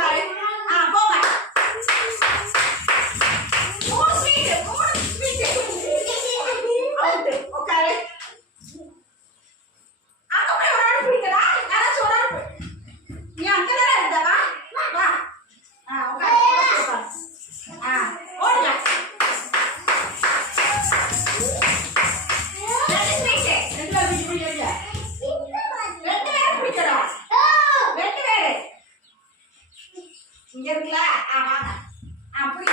உட்காரு. போங்க. 3 sweet out. உட்காரு. அங்க போய் ஒரு ஆள் பிடிக்கடா. யாராச்சும் ஒரு ஆள் நீ அங்கதானே இருந்த. வா வா. உட்காரு. ஓடுங்க. 2 ஸ்வீட். 2 பேர் பிடிக்கல. 2 பேர் பிடிக்கடா. 2 பேர் இங்க இருக்குல்ல. வாங்க. அப்படி